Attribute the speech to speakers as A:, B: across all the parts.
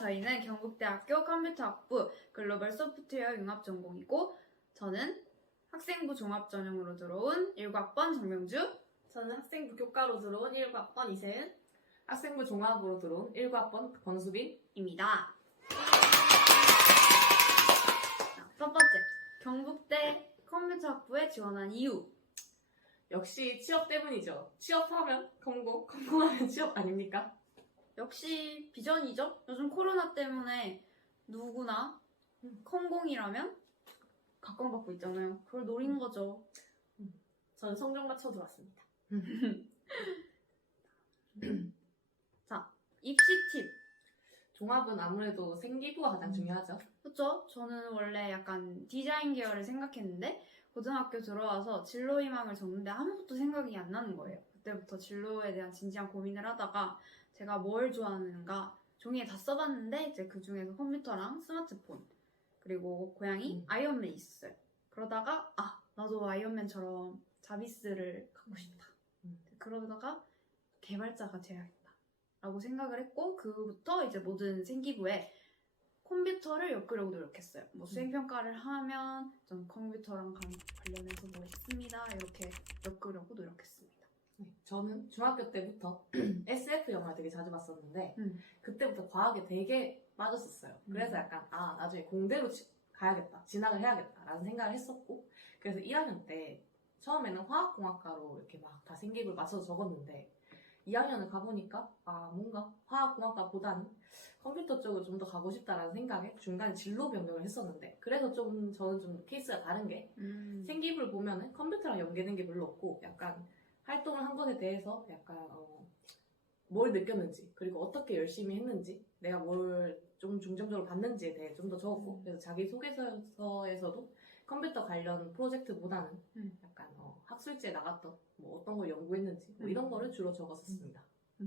A: 저희는 경북대학교 컴퓨터학부 글로벌 소프트웨어 융합 전공이고 저는 학생부 종합 전형으로 들어온 1학번 정명주.
B: 저는 학생부 교과로 들어온 1학번 이세은.
C: 학생부 종합으로 들어온 1학번 권수빈입니다.
A: 첫 번째, 경북대 컴퓨터학부에 지원한 이유.
C: 역시 취업 때문이죠. 취업하면 성공, 성공하면 취업 아닙니까?
A: 역시 비전이죠. 요즘 코로나 때문에 누구나 성공이라면 각광받고 있잖아요. 그걸 노린 거죠.
B: 저는 성적 맞춰 들어왔습니다.
A: 자, 입시 팁.
C: 종합은 아무래도 생기부가 가장 중요하죠.
A: 그렇죠? 저는 원래 약간 디자인 계열을 생각했는데 고등학교 들어와서 진로 희망을 적는데 아무것도 생각이 안 나는 거예요. 그때부터 진로에 대한 진지한 고민을 하다가 제가 뭘 좋아하는가 종이에 다 써봤는데 이제 그 중에서 컴퓨터랑 스마트폰 그리고 고양이 아이언맨이 있었어요. 그러다가 나도 아이언맨처럼 자비스를 갖고 싶다. 그러다가 개발자가 돼야겠다 라고 생각을 했고 그부터 이제 모든 생기부에 컴퓨터를 엮으려고 노력했어요. 뭐 수행평가를 하면 전 컴퓨터랑 관련해서 뭐 했습니다. 이렇게 엮으려고 노력했습니다.
C: 네, 저는 중학교 때부터 SF 영화를 되게 자주 봤었는데 그때부터 과학에 되게 빠졌었어요. 그래서 약간 나중에 공대로 가야겠다, 진학을 해야겠다 라는 생각을 했었고 그래서 1학년 때 처음에는 화학공학과로 이렇게 막 다 생기부를 맞춰서 적었는데 2학년을 가보니까 뭔가 화학공학과보다는 컴퓨터 쪽으로 좀 더 가고 싶다라는 생각에 중간에 진로 변경을 했었는데 그래서 저는 좀 케이스가 다른 게 생기부를 보면은 컴퓨터랑 연계된 게 별로 없고 약간 활동을 한 것에 대해서 약간 뭘 느꼈는지 그리고 어떻게 열심히 했는지 내가 뭘 좀 중점적으로 봤는지에 대해 좀 더 적었고 그래서 자기소개서에서도 컴퓨터 관련 프로젝트보다는 약간 학술지에 나갔던 뭐 어떤 걸 연구했는지 뭐 이런 거를 주로 적었었습니다.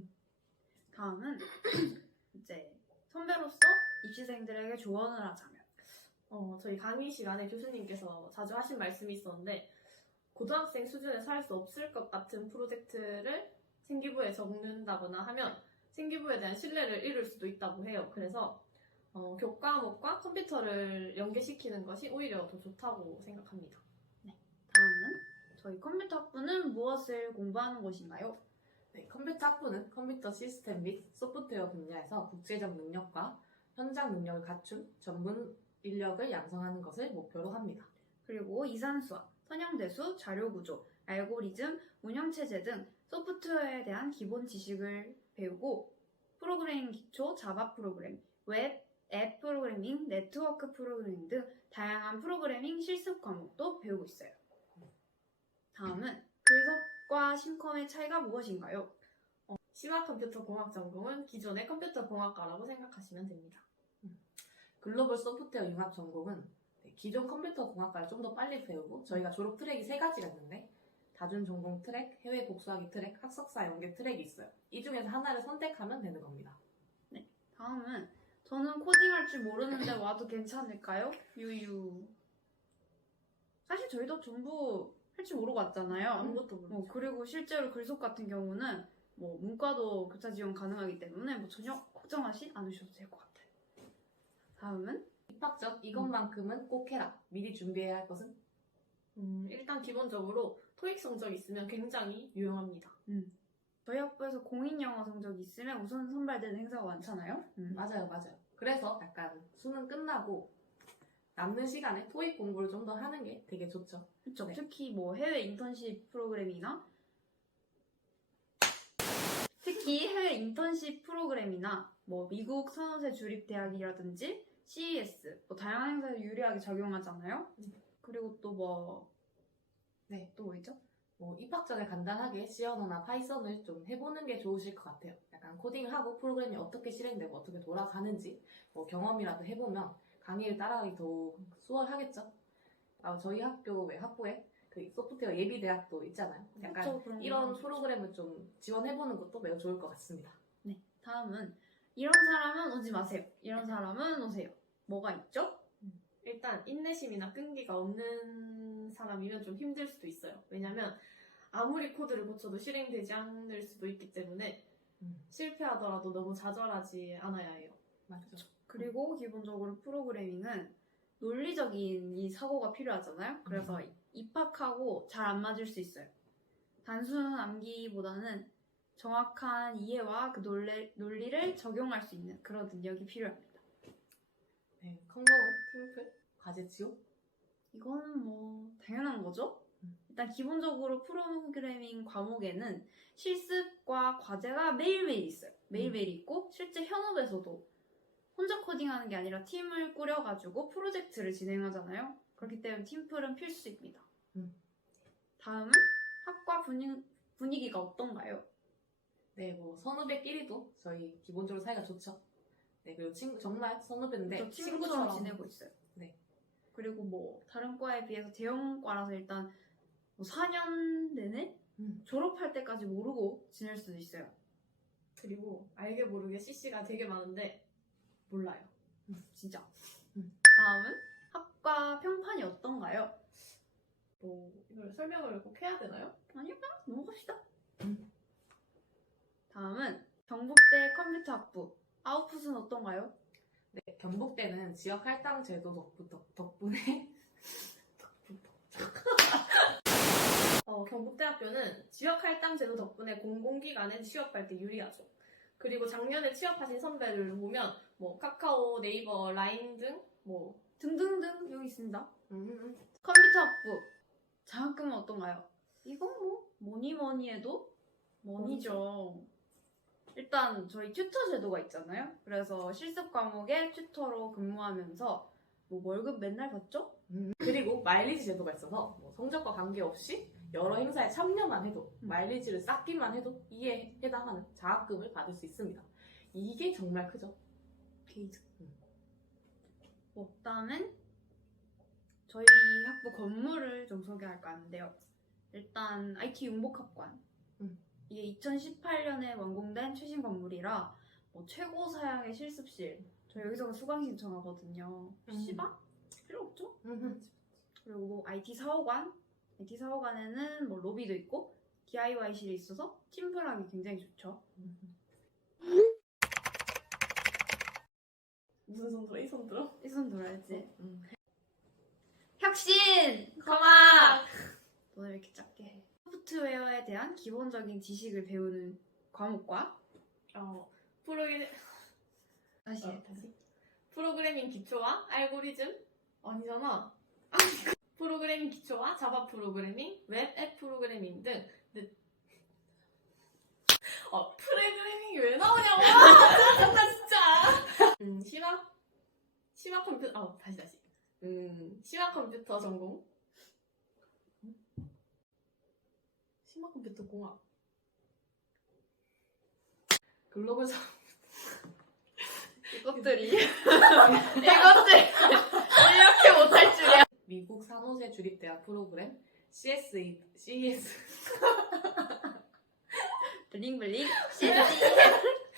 A: 다음은 이제 선배로서 입시생들에게 조언을 하자면
B: 저희 강의 시간에 교수님께서 자주 하신 말씀이 있었는데 고등학생 수준에서 할 수 없을 것 같은 프로젝트를 생기부에 적는다거나 하면 생기부에 대한 신뢰를 잃을 수도 있다고 해요. 그래서 교과목과 컴퓨터를 연계시키는 것이 오히려 더 좋다고 생각합니다.
A: 다음은 저희 컴퓨터학부는 무엇을 공부하는 곳인가요?
C: 네, 컴퓨터 학부는 컴퓨터 시스템 및 소프트웨어 분야에서 국제적 능력과 현장 능력을 갖춘 전문 인력을 양성하는 것을 목표로 합니다.
A: 그리고 이산수학, 선형대수, 자료구조, 알고리즘, 운영체제 등 소프트웨어에 대한 기본 지식을 배우고 프로그래밍 기초, 자바 프로그램, 웹, 앱 프로그래밍, 네트워크 프로그래밍 등 다양한 프로그래밍 실습 과목도 배우고 있어요. 다음은 글섭과 심컴의 차이가 무엇인가요?
B: 심화컴퓨터공학 전공은 기존의 컴퓨터공학과라고 생각하시면 됩니다.
C: 글로벌 소프트웨어 융합 전공은 기존 컴퓨터 공학과를 좀 더 빨리 배우고 저희가 졸업 트랙이 3가지가 있는데 다중 전공 트랙, 해외 복수하기 트랙, 학석사 연계 트랙이 있어요. 이 중에서 하나를 선택하면 되는 겁니다.
A: 네, 다음은 저는 코딩할 줄 모르는데 와도 괜찮을까요? 유유. 사실 저희도 전부 할 줄 모르고 왔잖아요.
B: 아무것도 모르죠.
A: 그리고 실제로 글속 같은 경우는 뭐 문과도 교차 지원 가능하기 때문에 뭐 전혀 걱정하지 않으셔도 될 것 같아요. 다음은
C: 입학 전 이것만큼은 꼭 해라. 미리 준비해야 할 것은?
B: 일단 기본적으로 토익 성적이 있으면 굉장히 유용합니다.
A: 저희 학부에서 공인영어 성적이 있으면 우선 선발되는 행사가 많잖아요.
C: 맞아요. 그래서 약간 수능 끝나고 남는 시간에 토익 공부를 좀 더 하는 게 되게 좋죠.
A: 그렇죠.
C: 네.
A: 특히 뭐 해외 인턴십 프로그램이나 뭐 미국 선호세 주립 대학이라든지 CES 뭐 다양한 행사에 유리하게 작용하잖아요. 그리고 또 뭐 있죠?
C: 뭐 입학 전에 간단하게 C 언어나 파이썬을 좀 해보는 게 좋으실 것 같아요. 약간 코딩을 하고 프로그램이 어떻게 실행되고 어떻게 돌아가는지 뭐 경험이라도 해보면 강의를 따라가기 더욱 수월하겠죠. 저희 학부에 그 소프트웨어 예비대학도 있잖아요. 약간
A: 그렇죠,
C: 이런 프로그램을 좀 지원해보는 것도 매우 좋을 것 같습니다.
A: 네, 다음은 이런 사람은 오지 마세요. 이런 사람은 오세요. 뭐가 있죠?
B: 일단 인내심이나 끈기가 없는 사람이면 좀 힘들 수도 있어요. 왜냐면 아무리 코드를 고쳐도 실행되지 않을 수도 있기 때문에 실패하더라도 너무 좌절하지 않아야 해요.
C: 맞죠.
A: 그리고 기본적으로 프로그래밍은 논리적인 이 사고가 필요하잖아요. 그래서 입학하고 잘 안 맞을 수 있어요. 단순 암기보다는 정확한 이해와 그 논리를 적용할 수 있는 그런 능력이 필요합니다.
C: 네, 컴공은 팀플, 과제 지옥.
A: 이건 뭐 당연한 거죠. 일단 기본적으로 프로그래밍 과목에는 실습과 과제가 매일매일 있어요. 매일매일 있고 실제 현업에서도 혼자 코딩하는 게 아니라 팀을 꾸려가지고 프로젝트를 진행하잖아요. 그렇기 때문에 팀플은 필수입니다. 다음은 학과 분위기가 어떤가요?
C: 네, 뭐 선후배끼리도 저희 기본적으로 사이가 좋죠. 네, 그리고 정말 선후배인데
A: 저 친구처럼 지내고 있어요.
C: 네.
A: 그리고 뭐 다른 과에 비해서 대형과라서 일단 뭐 4년 내내 졸업할 때까지 모르고 지낼 수도 있어요.
B: 그리고 알게 모르게 CC가 되게 많은데 몰라요.
A: 진짜. 다음은 학과 평판이 어떤가요?
B: 뭐 이걸 설명을 꼭 해야 되나요?
A: 아니요, 넘어갑시다. 다음은 경북대 컴퓨터학부 아웃풋은 어떤가요?
C: 네, 경북대는 지역 할당 제도 덕분에
B: 경북대학교는 지역 할당 제도 덕분에 공공기관에 취업할 때 유리하죠. 그리고 작년에 취업하신 선배를 보면 뭐 카카오, 네이버, 라인 등 뭐
A: 등등등 여기 있습니다. 컴퓨터학부 장학금은 어떤가요? 이건 뭐 뭐니 해도 머니죠. 일단 저희 튜터 제도가 있잖아요. 그래서 실습 과목에 튜터로 근무하면서 뭐 월급 맨날 받죠?
C: 그리고 마일리지 제도가 있어서 뭐 성적과 관계없이 여러 행사에 참여만 해도 마일리지를 쌓기만 해도 이에 해당하는 장학금을 받을 수 있습니다. 이게 정말 크죠.
A: 게이드. 다음은 저희 학부 건물을 좀 소개할까 하는데요. 일단 IT 융복합관. 이게 2018년에 완공된 최신 건물이라 뭐 최고 사양의 실습실. 저 여기서 수강 신청하거든요. PC방? 필요 없죠? 그리고 뭐 IT 사호관. IT 사호관에는 뭐 로비도 있고 DIY실이 있어서 팀플하기 굉장히 좋죠.
B: 무슨 손 들어? 이 손 들어?
A: 이 손 들어야지. 혁신!
B: 커막!
A: 너네 왜 이렇게 작게 해? 소프트웨어에 대한 기본적인 지식을 배우는 과목과 다시.
B: 프로그래밍 기초와 알고리즘? 아니잖아. 프로그래밍 기초와 자바 프로그래밍, 웹 앱 프로그래밍 등 프로그래밍이 왜 나오냐고! 나 진짜! 심화 컴퓨터, 다시. 심화 컴퓨터 전공. 심화 컴퓨터 공학.
C: 글로벌 사
A: 이것들이 이렇게 못할 줄이야.
C: 미국 산호세 주립대학 프로그램 CS
A: 블링블링 CSE